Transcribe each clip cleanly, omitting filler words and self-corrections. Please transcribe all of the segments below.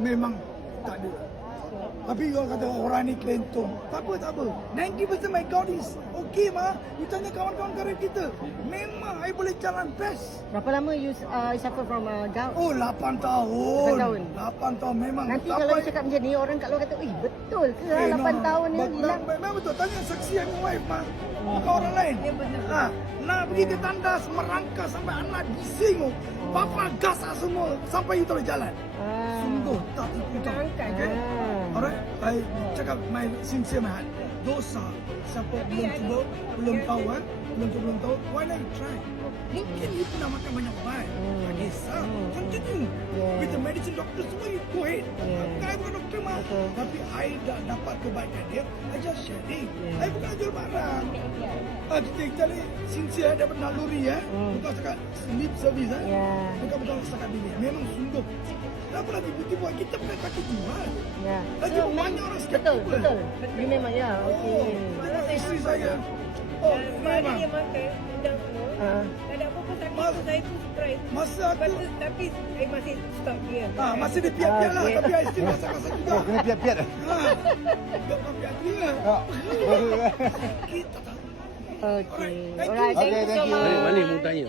memang tak ada. Tapi orang kata orang ni kelentong. Tak apa. 90% my God is okay mah. You tanya kawan-kawan karib kita. Memang I boleh jalan best. Berapa lama you suffer from gout? Oh 8 tahun. 8 tahun memang. Nanti kalau you cakap macam ni, orang kat luar kata, betul ke 8 tahun ni hilang? Memang betul. Tanya saksi yang wife mah. Bukan orang lain. Ya betul. Nak pergi ke tandas, merangkak sampai anak bising. Papa gasak semua sampai you tak boleh jalan. Sungguh tak tipu tak. Okay? Alright, I cakap my sincere my heart. Dosa siapa belum cuba, belum tahu belum tahu, why not you try? Mungkin you pernah makan banyak ubat. Tak kisah, continue. With the medicine doctor semua you go ahead. I bukan doktor mah. Tapi I dah dapat kebaikan dia, I just sharing. I bukan jual barang. Kita ni sincere dapat naluri bukan setakat lip service bukan betul setakat ini. Memang sungguh. Tak pernah tipu-tipu, kita bukan kaki jual. Lagi banyak orang skeptik. Betul. You memang okey. Isteri saya. Mari dia makan udang tu. Tak ada apa-apa sakit tu, saya tu surprise. Masa aku Tapi saya masih stop dia. masih dia piat-piat lah. Tapi I still masak-masak juga. Kena piat-piat. Dia piat dia. Kita tak. Okey. Alright, Alright, thank you so much. Malik mau tanya,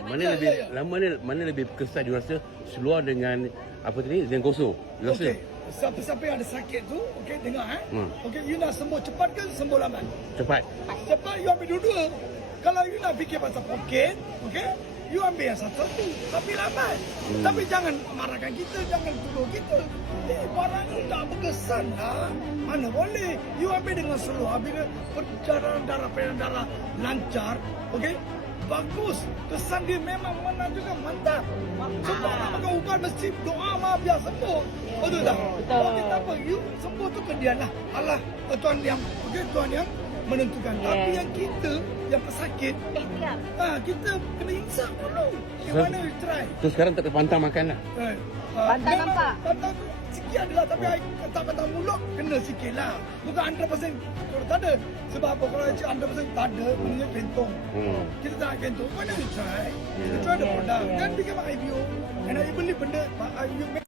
mana lebih kesan you rasa seluar dengan apa tadi Zenkoso? You rasa? Okey. Siapa-siapa yang ada sakit tu, okey dengar Okey, you nak sembuh cepat ke sembuh lambat? Cepat. Cepat you ambil dua-dua. Kalau you nak fikir pasal poket, okey, you ambil yang satu-satu. Tapi lambat. Tapi jangan marahkan kita, jangan tuduh kita. Barang ni tak berkesan lah. Mana boleh. You ambil dengan slow, ambil perjalanan darah lancar, okey. Bagus. Kesan dia memang menang juga, mantap. Sebab nak makan ubat mesti doa mah biar sembuh. Betul tak? Betul. Okey, tak apa. You sembuh tu ke dia lah. Allah, Tuhan yang menentukan. Tapi yang kita, yang pesakit, kita kena insaf dulu. Yang mana you try. So sekarang tak terpantang makan lah. Pantang nampak? Pantang tu sikit adalah. Tapi tak pantang mulut, kena sikit lah. Bukan 100% kalau tak ada. Sebab apa? Kalau 100% tak ada, maknanya kentong. Kita tak nak kentong. Why don't you try? You try the product. Then become IBO. And I beli benda, you make